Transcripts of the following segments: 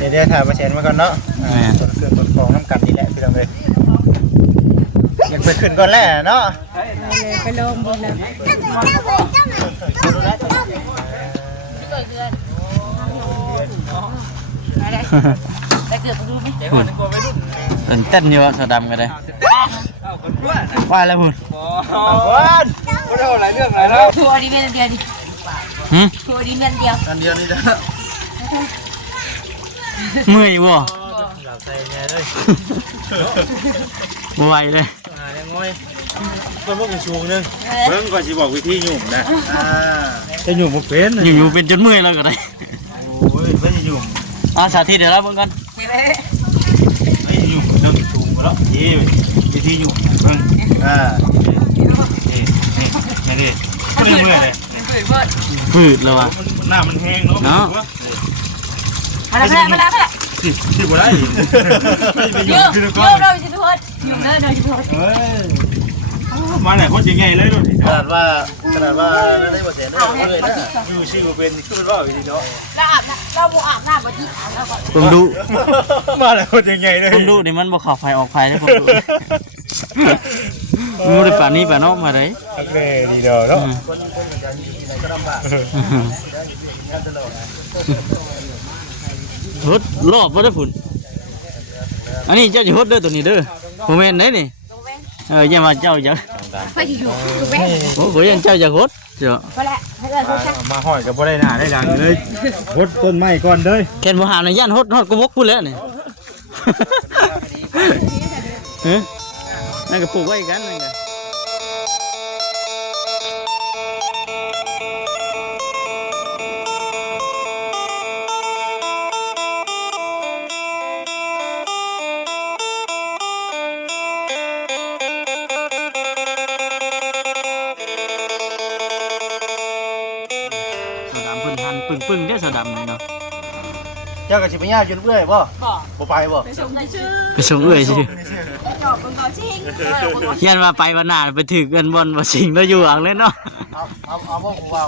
เดี๋ยวถ่ายมาเชนมาก่อนเนาะส่วนเครื่องกดของน้ำกันนี่แหละพี่น้องเลยยังไปขึ้นก่อนแหละเนาะไปลงบนเลยได้เกือบดูไหมตื่นเต้นอยู่สะดำกันเลยว่าแล้วคุณวันไม่ได้หลายเรื่องหลายแล้วทัวร์ดีเมนเดียวดิทัวร์ดีเมนเดียวอันเดียวนี่จ้ะเมื่อยบ่ใส่ไงเลยบ่ไหวเลยยังง่อยก็พวกเป็นชูงนึงเบิ่งก่อนสิบอกวิธีหยุ่มนะจะหยุ่มบุกเป็นอยู่เป็นจนเมื่อยแล้วก็ได้โอ้ยไม่จะหยุ่มสาธิตเดี๋ยวเราเบิ่งกันไม่หยุ่มเรื่องชูงแล้วนี่วิธีหยุ่มเบิ่งนี่ดิก็เลยเมื่อยเลยฝืดเลยว่ะหน้ามันแห้งเนาะมาแล้วที่บ่ได้ไปหยุ่มคือก่อนเราจะพูดหยุ่มเลยเราจะพูดมาไหนคนยังไงเลยด้วยขนาดว่าได้บ่เสียเลยอยู่ชื่อเป็นคือเป็นว่าวิธีเนาะเราบ่อาบน้ำบ่ที่อาบแล้วก่อนผมดูมาไหนคนยังไงเลยผมดูนี่มันบ่เข้าไฟออกไฟได้ผมดูมันบ่ได้ป่านนี้ป่านนอกมาได้โอเคดีเด้อเนาะฮดรอบบ่ได้ฝุ่นอันนี้เจ้าสิฮดเด้อตัวนี้เด้อบ่แม่นได้นี่อย่ามาเจ้าอย่าไปอยู่แม่โอ้โหยังเจ้าอย่าฮดเจ้าพอแล้วให้เอิ้นเขาซักมาห้อยก็บ่ได้หน้าได้ดังเลยฮดต้นไม้ก่อนเด้อแค่นบ่หาในย่านฮดก็บกพูดแล้วนี่นั่นก็ปลูกไว้กันนั่นก็ปึ้งเด้อสะดำนี่เนาะเจ้าก็สิไปย่าอยู่เรื่อยบ่ไปบ่ไปส่งเอื้อยซื่อยันว่าไปวันหน้าไปถึกเงินบอลบ่สิงแล้วอยู่อ่างเลยเนาะเอาบ่กูเอา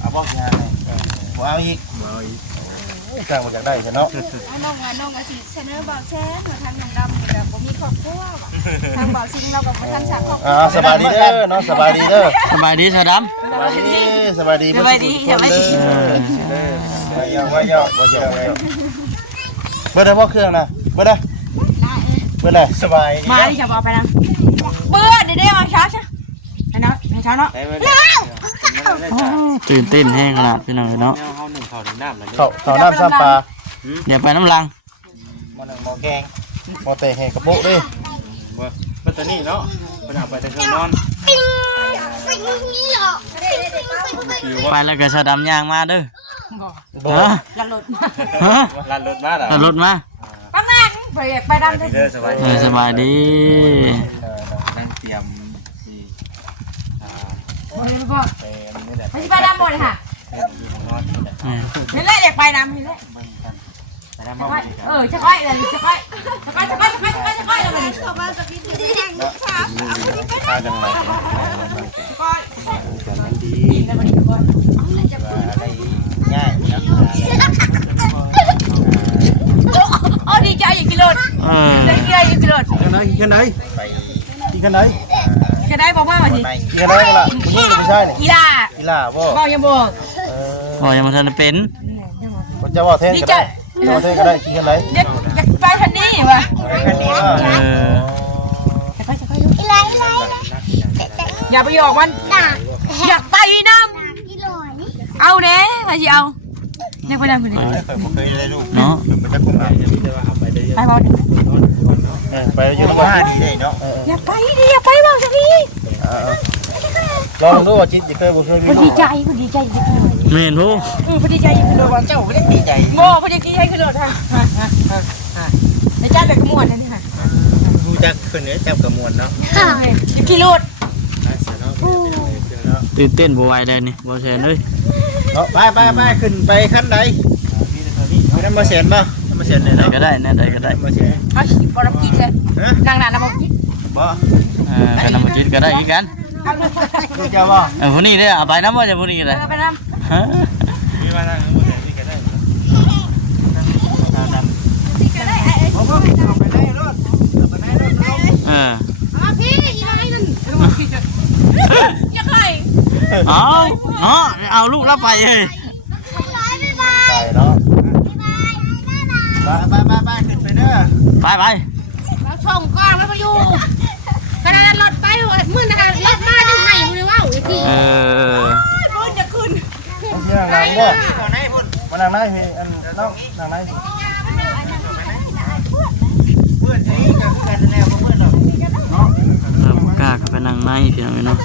เอาบ่งานบ่เอาอีกจ้างมาจากได้เนาะน้องก็สิเสนอบ่าวแช่ทางน้องดำแบบบ่มีครอบครัวทางบ่าวซิงเราก็บ่ทันสร้างครอบครัวสบายดีเด้อเนาะสบายดีเด้อสบายดีสะดำสบายดีว่าเมื่อได้ว่าเครื่องนะเมื่อได้สบายมาดิจะบอกไปนะเบื่อเดี๋ยวมาช้าใช่ไหมให้ช้าเนาะตื่นเต้นแห้งขนาดพี่น้องเนาะเขาน้ำซ้ำปลาอย่าไปน้ำลังหมอแกงหมอเตะแห้งกระโปงด้วยปัตตานีเนาะไปเอาไปแต่เครื่องนอนไปแล้วก็สะดำยางมาเด้อลันรถลันรถมาตั้งแรงไปดำเลยสบายดีนั่งเตรียมไม่ใช่ไปดำหมดเลยค่ะนี่แหละอยากไปดำนี่แหละจะค่อยเลยจะค่อยเลยชาวบ้านจะพิธีแห่งชาติพากันไปค่อยดีง่ายนะโอ้ดีใจอย่างกิโลดดีใจอย่างกิโลดกันไหนบอกว่ามาสิกันไหนล่ะนี่ไม่ใช่นี่กีฬาบอกยังบอกยังมันทันเป็นผมจะบอกเทนก็ได้กินกันไหนอยากไปคันนี้วะอย่าไปหยอกมันอยากไปน้ำเอาเน่มาสิเอาเนี่ยไปน้ำคนนี้เนาะไปพอไปยืนว่าดีเลยเนาะอยากไปบอกสักทีลองดูว่าจิตจะเคยบุกเคยดีใจเมนโหพอดีใจคือโดนเจ้าไม่ได้ดีใจโง่พอดีใจคือโดนท่านในเจ้าแบบกระมวลนั่นค่ะดูจากคนนี้เจ้ากระมวลเนาะกิโลดตื่นเต้นบัวไหวเลยนี่บัวเชนเลยไปขึ้นไปขั้นใดไปน้ำมาเสียนป่ะน้ำมาเสียนเนี่ยก็ได้นะได้ก็ได้มาเสียนบอลกินเลยนางน้ำบอลกินกันน้ำมันจิตก็ได้อีกกันเจ้าบ่พวกนี้เนี่ยเอาไปน้ำมันจะพวกนี้เลยไปน้ำมีมานั่งน้ำมาเสียนนี่ก็ได้ เอาลูกเราไปเฮ้ย ตายเนาะไปขึ้นไปเด้อ ไป เราชงก้อนแล้วมาอยู่ขณะรถไปมื้อนะคะรถมาอยู่ไหนมึงว่าอีกที จะขึ้น เที่ยงนั่งบ่มานั่งไหนพี่อันน้องนั่งไหนเพื่อนที่กับกันแนวเพื่อนหรอกเนาะ เรากล้าเข้าไปนั่งในพี่น้องเนาะ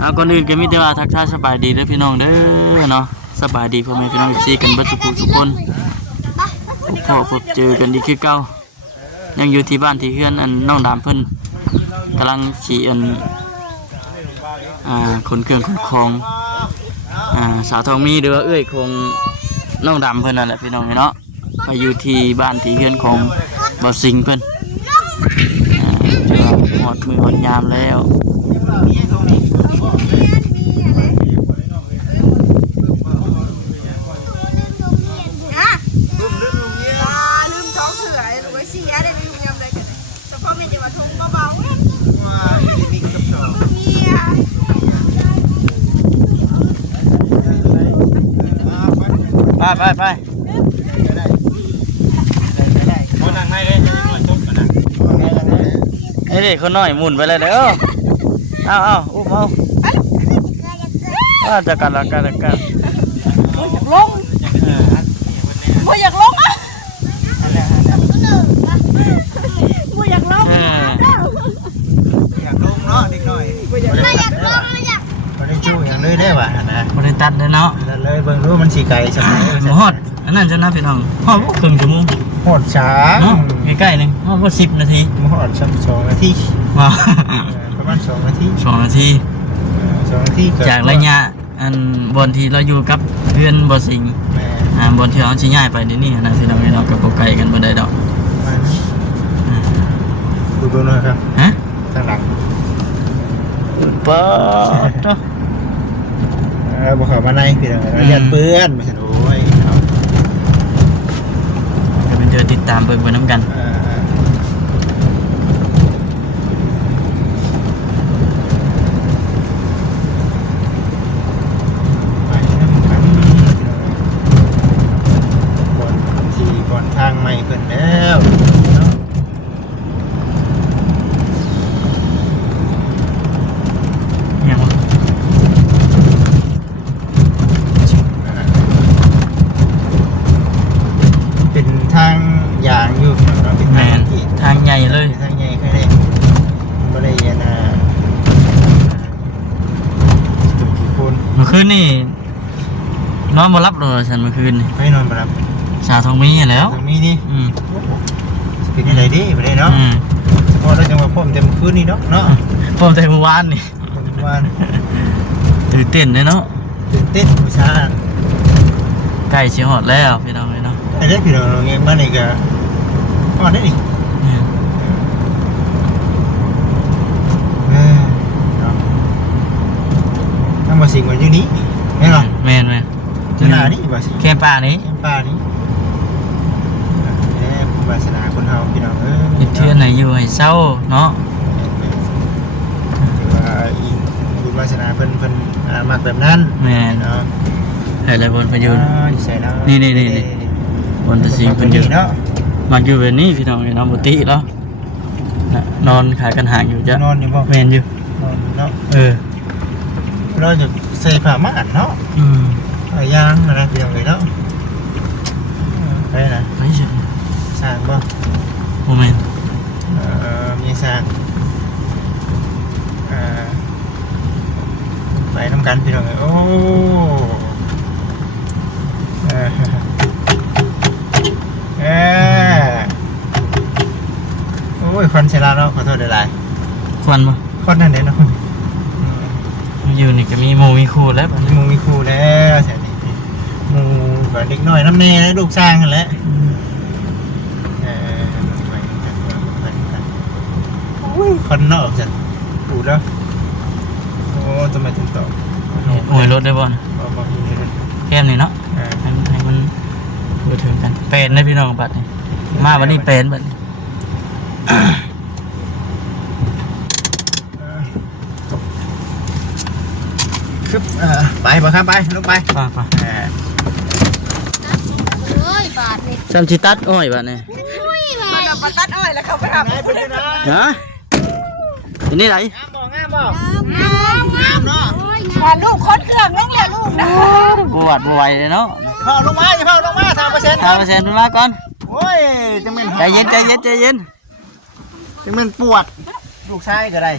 เอาก่อนอื่นก็มีแต่ว่าทักทายสบายดีเด้อพี่น้องเด้อเนาะสบายดีพ่อแม่พี่น้องFCกันเบิดทุกคนพอพบเจอกันดีคือเก่ายังอยู่ที่บ้านที่เฮือนอันน้องดามเพิ่นกำลังขี่อันขนเครื่องขนของสาวทองมีหรือว่าเอ้ยคงน้องดำเพิ่นนั่นแหละพี่น้องเนาะไปอยู่ที่บ้านที่เฮือนของบ่สิงเพิ่นจะหอดมือหอดยามแล้วลืมท้องเถื่อยหรือว่าเสียได้ไม่รู้ยำเลยกันเฉพาะเมนูว่าทงเบาๆเนี่ย ไปคนนั่งให้เลยจะหน่อยตุ๊กกันนะไอ้เด็กคนน้อยหมุนไปเลยเด้อเอาอุ้มเอาจะกันละกัน ลงไม่อยากลงอ่ะไม่อยากลง อยากลงเนาะเด็กหน่อยไม่อยากลงไม่ได้จู้อย่างเลยได้ป่ะนะ บริตัดเลยเนาะ เลยเบิ่งรู้มันสีไก่ใช่ไหม หมฮอดอันนั้นจะนับพี่น้องฮอดครึ่งชั่วโมง หอดช้า เนาะใกล้ๆนึงฮอดว่า10 นาที หอด2 นาที ว้าว ประมาณ2 นาที 2 นาที 2 นาที จากระยะอันบนที่เราอยู่กับเพื่อนบ่สิงบนที่เราชี้ง่ายไปเดี๋ยวนี้นะสิเราไม่เรากับไกลกันบ่ได้ดอก ดูหน่อยครับ ฮะ ทางหลัง เปิด บอกเขามาในพี่น้องยันเปื้อนไม่ใช่โอ้ย จะเป็นเดือนติดตามเบิ่งไปน้ำกันบอลทางใหม่เพิ่นแล้ว ยังวะ เป็นทางยางอยู่เป็น แม ทาง น ที่ ทางใหญ่เลย ทางใหญ่แค่ไหนบ่ได้ยานาตุกกี่คน เมื่อคืนนี่นอนมารับเลยฉันเมื่อคืนนี่ ไปนอนไปรับ สาวทองมีแล้ว ตรงนี้นี่ อืม เป็นอะไรดีไปได้เนาะพอเราจะมาพ่มเต็มคืนนี่เนาะเนาะ พอแต่เมื่อวานนี่ วัน ตื่นเต้นเลยเนาะ ตื่นเต้นผู้ชาย ใกล้ชิฮอดแล้วพี่น้องเลยเนาะ ไอ้เด็กพี่น้องเราเงี้ยบ้านนี่ก็พอได้ดิ เนี่ย ถ้ามาสิงมันอยู่นี้เห็นหรอ แมน จะหนานี่บ่สิ แค่ป่านี้ แค่ป่านี้แม่วาสนาคนเฮาพี่น้องเฮ็ดเทื่อไหนอยู่ให้เศร้าเนาะ ถือว่าอีกบุญวาสนาเพิ่นมักแบบนั้น แม่น เนาะ ให้หลายบนพยูน ใส่แล้ว นี่บนตะสิงเพิ่นอยู่ เนาะ มักอยู่แบบนี้พี่น้องเนาะบ่ติแล้วน่ะนอนขายกันห่างอยู่จ้ะ นอนอยู่บ่ แม่นอยู่ นอนเนาะ เรา จะใส่ผ้าม่านเนาะ ผ้ายางอะไรพี่น้องเลยเนาะไปนะ ไม่ใช่ สร้างบ่ โมเมนต์ มีสร้างไปทำกันพี่น้องเลยโอ้โอ้ยควันเชลาเนาะขอโทษหลาย ควันบ่ ๆควันนั่นเด้เนาะ มาอยู่นี่ก็มีหมู่มีคู่แล้วบัด มี นี้ มูมีครูแล้วแถวนี้มูแบบเด็กน้อยน้ำแน่แล้วลูกสร้างกันแล้วคนนอกจัดปูแล้วโอ้ทำไมถึงตอบ หวยรถได้บ่นะ บอกอยู่นี่ แก้มนี่เนาะให้มันพูดถึงกันเป็นนะพี่น้องบัดนี่มาวันนี้เป็นบัดนี้ ไปบ่ครับไปลงไป ไป เฮ้ยบาทนี่ จำชิตัดอ้อยบาดนี่ อุ้ยบาท มาตัดอ้อยแล้วเขาไปทำ ไหนเป็นยังไง ฮะอันนี้ไหน งามบ่ งามเนาะ มาลูกคนเครื่องน้องเรียลูกนะ บวชบวไหวเลยเนาะ พ่อลงมาอย่าพ่อลงมา3% 3%ดูละก่อน โอ้ยจังแม่น ใจเย็นใจเย็นใจเย็น จังแม่นปวดลูกชายก็ได้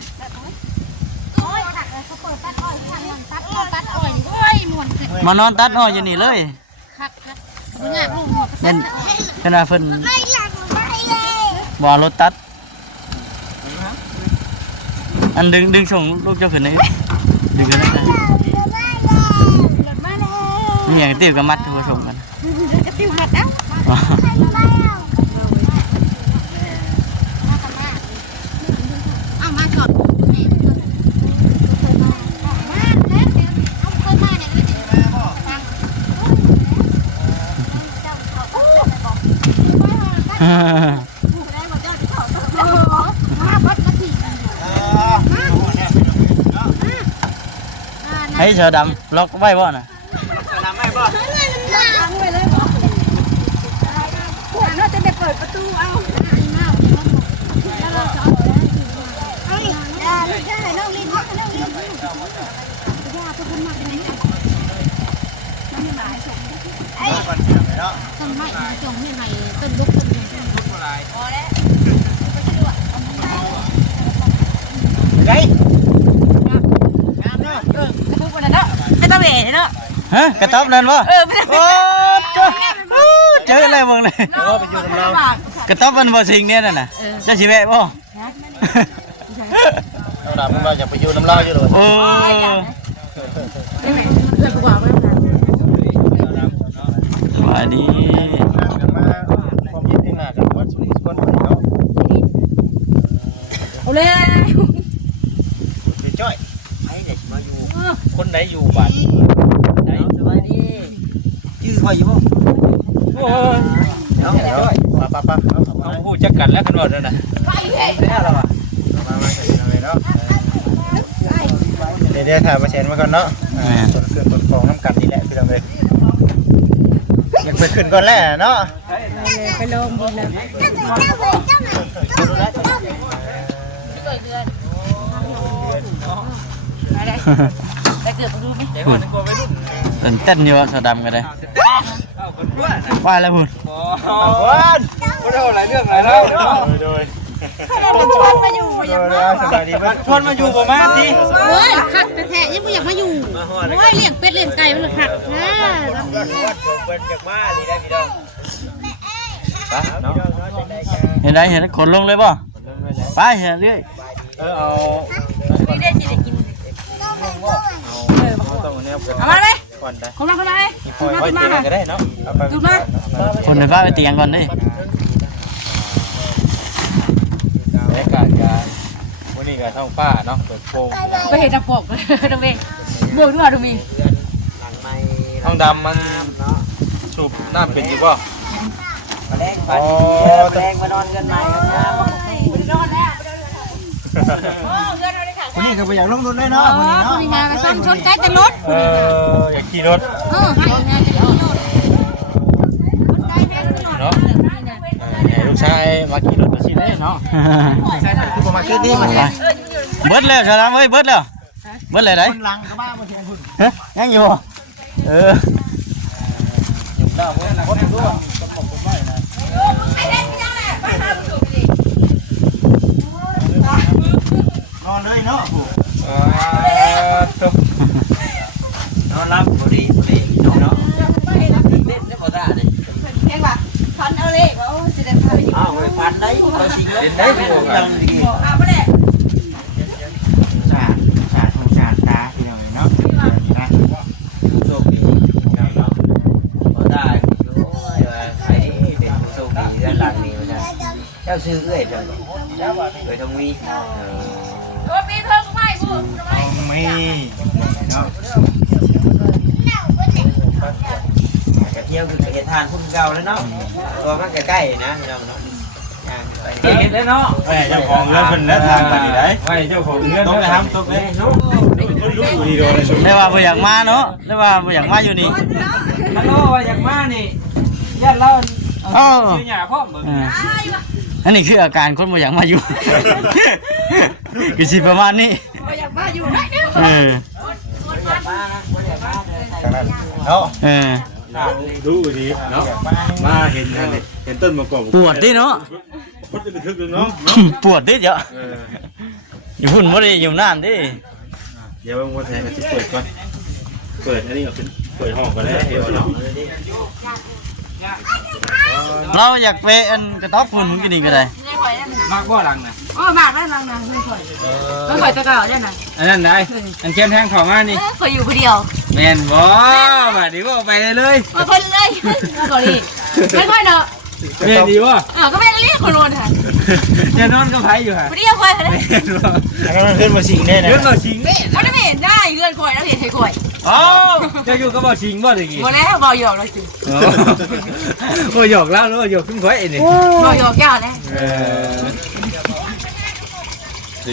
โอ้ยขัดเขาเปิดตัดอ้อยขัดมันตัดอ้อยโอ้ยม่วนสิ มานอนตัดอ้อยอยู่นี่เลย คักงามลูกหมด เห็นขนาดเพิ่นบ่รถตัดอันดึงส่งลูกเจ้าขึ้นเลยดึงกันได้นี่อย่างติวกับมัดทัวส่งกัน กระติ้วหัดนะ เอามาช็อตให้เสือดำล็อกไว้บ่น่ะ น้ำไม่บ่ ล้างไว้เลยบอกขวดน่าจะได้เปิดประตูเอาได้น้องลิ้นน้องลิ้น ต้นไม้จงนี่ให้ต้นลุกต้นนึง ไง จะพูดวันนั้นเนาะไม่ต้องเอ๋เนาะ ฮะกระต๊อบนั่นบ่ ไม่ โอ้เจออะไรบ้างเลย ไปอยู่กับเรา กระต๊อบมันบ่สิงเนี่ยนั่นน่ะเจ้าสิแวะบ่ เราดำเราอยากไปอยู่น้ำเราอยู่เลย โอ้ เลิกกว่าไป ว่าดี กันมาความคิดที่หน้ากันว่าสุริสุวรรณเนาะ เอาเลย คือจ้อยไอ้เด็กมาอยู่คนไหนอยู่บ้านไหนสบายดียื้อไว้อยู่บ่โอ้ยเดี๋ยวป้าเอาพูดจักกันแล้วกันหมดแล้วนะแล้วเราอ่ะมาเห็นอะไรเนาะเดี๋ยวถ่ายมาเช็ดมาก่อนเนาะส่วนเครื่องส่วนของน้ำกันนี่แหละพี่น้องเลยอยากไปขึ้นก่อนแล้วเนาะ ไปลงบนเลย ไปเกือบไปดูไหม ตื่นเต้นอยู่ว่าเสือดำกันเลยว่าแล้วพุ่น วันไม่ได้หลายเรื่องหลายเล่าเนาะโดย มันชวนมาอยู่อย่างนั้น สบายดีมันชวนมาอยู่ประมาณที่ โอ้ยคักแท้ๆยังไม่อยากมาอยู่โอ้ยเลี้ยงเป็ดเลี้ยงไก่มันเลยคักนะ เป็นจากมาดีได้พี่น้องเนาะ เห็นได้ขนลงเลยป่ะไปเห็นเรื่อย เอา นี่ได้สิได้กิน ต้องเนี่ย เอามาเลย ก่อนได้ คนมาคนมาเลย คอยไว้เตียงก็ได้เนาะเอาไป ดูมา คนเดินฟ้าไปเตียงก่อนดิ บรรยากาศการวันนี้กับท้องฟ้าเนาะเปิดโปง ไปเห็นตะปบเลยตรงนี้บวกด้วยดูมี ท้องดำมันสูบน้ำเป็นอยู่ป่ะ แรงไปแรงมานอนกันใหม่ครับ นอนแล้ว วันนี้ก็ไปอยากลงทุนได้เนาะ อ๋อคุณนี่นะชนใกล้จะรถ อยากขี่รถ ให้นะจะขี่รถใกล้แม่ตลอด เนาะลูกชายมาขี่รถไปสิได้เนาะใช่คือประมาณคือนี่มา เบิดแล้วเสือดำเฮ้ยเบิดแล้วเบิดเลยไหน คนลังก็บ้ามาเทียนคุณ ยังอยู่เออ ดาวคนคนดูนอนเลยเนาะนอนรับพอดีเนาะ เล่นได้พอได้เลย เห็นป่ะพันเอาเลยว่าโอ้สิได้พาไปอยู่ อ้าวไปพันได้เราสิเล่นได้ไม่ถูกยังดี เอาไปเลย ชาตาพี่น้องเนาะนะ โชคดีเนาะพอได้โอ้ยใครเป็นผู้โชคดีด้านหลังนี้นะเจ้าชื่อเอ้ยจังเลยทวี ตัวปีเพิ่งไม่กูไม่ ไม่เนาะ กระเที่ยวคือเห็นทานพุ่นเก่าแล้วเนาะตัวมันใกล้ๆนะพี่น้องเนาะเห็นแล้วเนาะ เจ้าของเรื่องเป็นแล้วทางไปไหนเจ้าของเรื่องต้องไปทำต้องไป เนาะ ได้ว่าบ่อยากมาเนาะได้ว่าบ่อยากมาอยู่นี่ ฮัลโหลว่าอยากมานี่ญาติเรา เอ้า ชื่อหยาพ่อเบิ่ง อันนี้คืออาการคนบ่อยากมาอยู่ คือสิประมาณนี้ บ่อยากมาอยู่ได้เด้อ เออ เนาะ เออ ดูดีเนาะมาเห็นนั่นนี่เห็นต้นมะกอก ปวดดิเนาะ พุทธทึกเลยเนาะ ปวดดิเจ้าอยู่พุ่นบ่ได้อยู่น้ำดิ เดี๋ยววันแทนจะเปิดก่อนเปิดอันนี้ก็เป็นเปิดห้องก็ได้เดี๋ยวเนาะ เราอยากไปอันกระต๊อบพุ่นมึงกินนี่ก็ได้ มากบ่หลังน่ะ อ๋อมากได้ลังนะไม่ค่อยไม่ค่อยตะเกาได้น่ะ อันนั้นได้อันเข้มแทงเข้ามานี่ ค่อยอยู่คนเดียว แม่นบ่บาดนี้บ่ไปเลย มาคนเลยก่อนนี่ไม่ค่อยเนาะ แม่นดีบ่ ก็ไม่เรียกคนโอนค่ะ อย่านอนกับไผอยู่ฮะ คนเดียวค่อยเลย แม่นบ่ อันนั้นขึ้นมาสิงได้นะ เรื่องบ่ชิง เขาไม่เห็นได้เงื่อนค่อยแล้วเห็นให้ค่อย อ๋อจะอยู่กับบ่ชิงบ่ตะกี้ บ่แล้วบ่หยอกเลยสิ บ่หยอกแล้วหรือว่าหยอกขึ้นไว้นี่ บ่หยอกแก้วแล้ว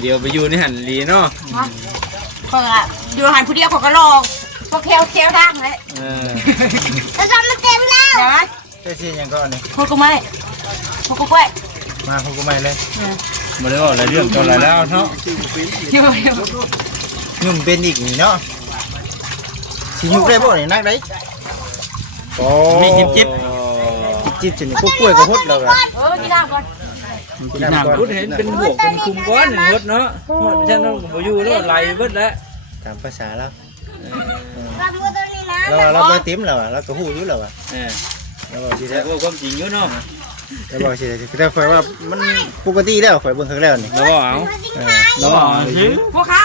เดี๋ยวไปอยู่ในหันลีเนาะ เขาอยู่หันผู้เดียวเขาก็ลองพวกแควดังเลย จะทำมันเต็มแล้วนะ ได้สิยังก็นี่ พวกกูไม่พวกกูกล้วย มาพวกกูไม่เลย บ่ได้ว่าอะไรเรื่องตัวอะไรแล้วเนาะ เดี๋ยว ยุ่งเป็นอีกนี่เนาะสิยุกได้บ่นี่นักได้ มีจิ๊บ จิ๊บสินี่พวกกล้วยก็ฮดแล้วล่ะ กินน้ำก่อน กินน้ำ พูดเห็นเป็นบวกเป็นคุมก้อนหนึ่งเบิดเนาะเพราะฉะนั้นบ่อยู่แล้วไหลเบิดแล้ว ตามภาษาแล้วเราบ่ติ้มแล้วอ่ะเราก็ฮู้อยู่แล้วอ่ะ เราบอกสิ แต่ แล้ว ว่าความจริงอยู่เนาะ เราบอกสิแต่ข่อยว่ามันปกติแล้วข่อยเบิ่งครั้งแล้วนี่ แล้วก็เอา เราบอกซื้อ พวกข้า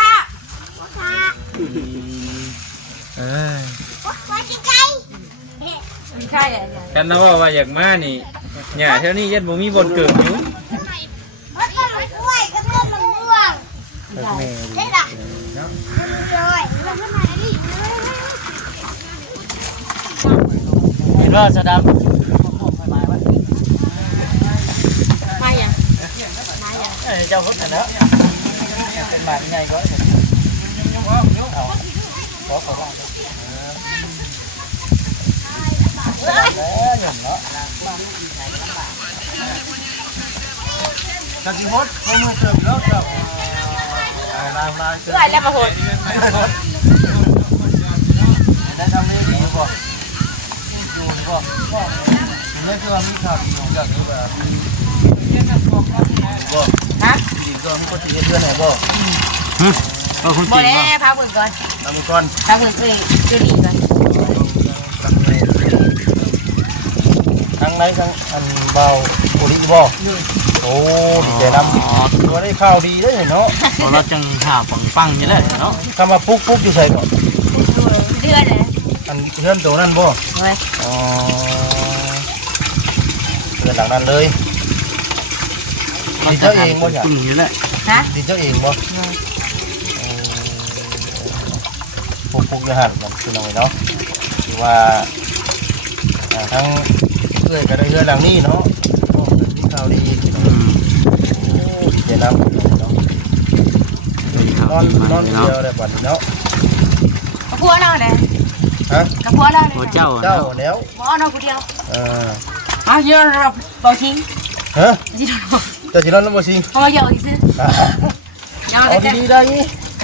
เออ ใช่เลย กันนะว่าอยากมานี่หญ้าแถวนี้ยัดบ่มีบนเกิดอยู่ แม่ เห็นว่าสะดำ ไม่ยัง เจ้าพุทธนะเป็นหมาเป็นไงก็จักสิฮดบ่มือเติมแล้วครับลาย เพื่อนแล้วมาโหด ได้ทำได้ดีบ่อยู่บ่นี่คือว่ามีข่าวดีของจักนี่ว่าบ่ ฮะ ดีก็มันก็สิเฮ็ดเพื่อนให้บ่ ก็คุณ บ่ จริง ได้ ป่ะ พาเพื่อนก่อน ทำก่อน พาเพื่อนไปดูดีก่อน ทั้งไหนทั้งอันเบาบุรีบ่โอ้ดีใจนำตัวได้ข่าวดีได้เนาะ เราจังหาปังนี่แหละเนาะ คำว่าปุ๊กอยู่ใส่ก่อน เดือนเลย อันเพื่อนตัวนั้นบ่ เฮ้ย อ๋อเพื่อนหลังนั้นเลย เราจะหาปังนี่แหละ ฮะ ติดเจ้าเองบ่ปุ๊กอยู่หันมันคือน้อยเนาะคือว่าทั้งเพื่อนก็ได้เพื่อนหลังนี้เนาะที่ข่าวดีดีใจนำเนาะนอนเดียวได้บัดเนาะ กระพัวเราเนี่ย ฮะ กระพัวเรา หัว เนี่ย เจ้า เจ้าแล้ว บ่เราคนเดียว Ờ. เยอะเราบ่ทิ้ง Hả? ที่เรา Cho chị nói nó mua gì? พอเยอะที่ซื้อ Họ đi đây.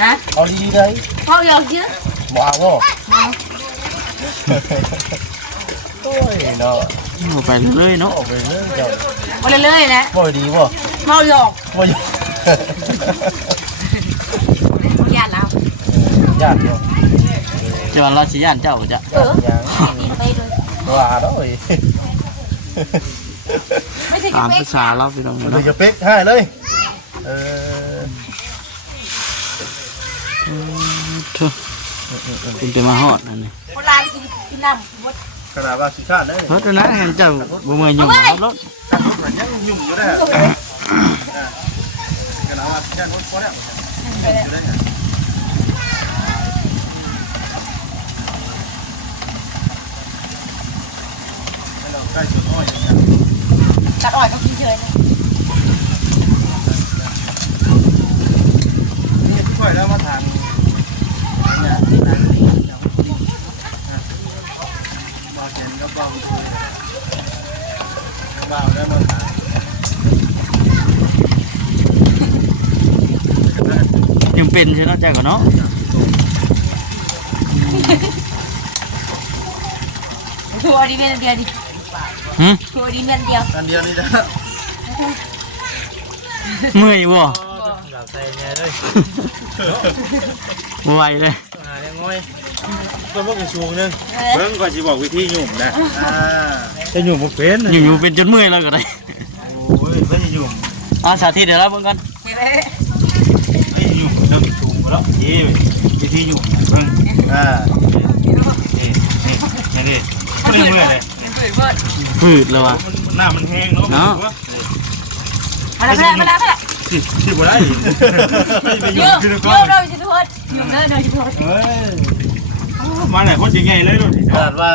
ฮะ Họ đi đây. พอเยอะซื้อ Bỏ không? Ôi nó. ไปเลยเนาะ Bỏ về nữa rồi. บ่เรื่อยๆนะ Bỏ đi bỏ. เมาหยอก Bỏ đi. บ่ยานแล้ว Nhạt rồi. จะว่าเราสิย่านเจ้าจะ กินไปเลย Hòa đó rồi. ไม่ใช่ ตาม เป๊ก ภาษาเราพี่น้อง Rồi เนาะ giờ pet hai lên. Ờ. คุณจะมาฮอดนั่นนี่ โบราณกินน้ำหมด Cái nào vào xịt khát đấy. ฮอดนะเห็นเจ้าบ่มือยุ่งครับรถ Khát hút là nhắc nhung nữa đấy. Cái nào vào xịt khát hút có đấy. Đây này. ใกล้สุดอ้อย ตัดอ่อยก็กินเฉย นี่ช่วยแล้วมาทาง บ่าวได้มา ยังเป็นใช่ไหมเจ้าก่อนเนาะ ทัวร์ดีเมียนเดียวดิ หืม ทัวร์ดีเมียนเดียว อันเดียวนี่นะ เมื่อยบ่ หลับใส่ไงเลย บ่ไหวเลย เลี้ยงง่อยก็พวกกระชูงนึง เบิ่งก่อนสิบอกวิธีหยุ่มนะ จะอยู่บ่เป็น อยู่ๆเป็นจนเมื่อยแล้วก็ได้ โอ้ยไม่ได้หยุ่ม เอาสาธิตเดี๋ยวเราเบิ่งกัน ไม่ได้หยุ่มเริ่มถูกแล้วนี่วิธีหยุ่มเบิ่ง นี่ก็เลยเมื่อยเลย ฝืดแล้วว่ะ หน้ามันแห้งเนาะ มาแล้วมาแล้วมาแล้ว สิบ่ได้ไม่ไปหยุ่ ยื ม ม คือ ยื ก้อ ม น เราจะทวดยืมเลยเราจะทวด เฮ้ยมาไหนคนยังไงเลยดู ขนาดว่า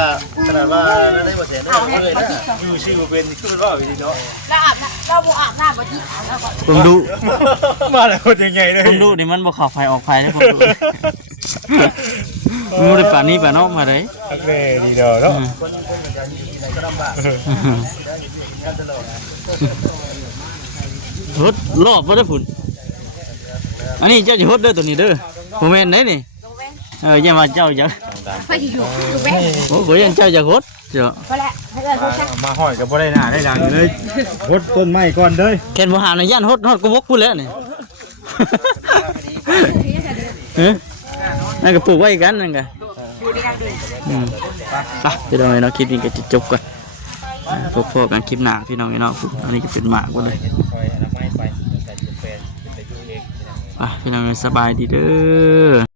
ได้บ่เสียได้เลยนะอยู่ชื่อบ่เป็นคือเป็นว่าวิธีเนาะ เราอาบเราบุอาบน้ำบ่ที่อาบแล้วก็ ผมดู มาหลายคนยังไงเลย ผมดูนี่มันบ่เข้าไฟออกไฟได้ผมดูมูได้ป่านนี้ป่านนอกมาได้ โอเคดีเด้อเนาะ ฮดรอบบ่ได้พุ่นอันนี้เจ้าจะฮดเด้อตัวนี้เด้อบ่แม่นได้นี่อย่ามาเจ้าจะ ไปอยู่อยู่แม่ โอ้บ่ยันเจ้าจะฮดเจ้า ไปแล้วให้เราทุกท่าน มาห้อยกับบ่ได้หน้าได้หลังเลยพดต้นไม้ก่อนเด้อ แค่นบ่หาในย่านฮดก็บกพุ่นแล้วนี่ เฮ้ยนั่นก็ปลูกไว้กันนั่นก็ อยู่ในกลางดึก ไปพี่น้องเนาะคลิปนี้ก็จะจบกันพบกันคลิปหน้าพี่น้องเนาะอันนี้ก็เป็นหมากบ่เลย คอยอนามัยไปแต่จะเป็นจะอยู่เอง ไปพี่น้องสบายดีเด้อ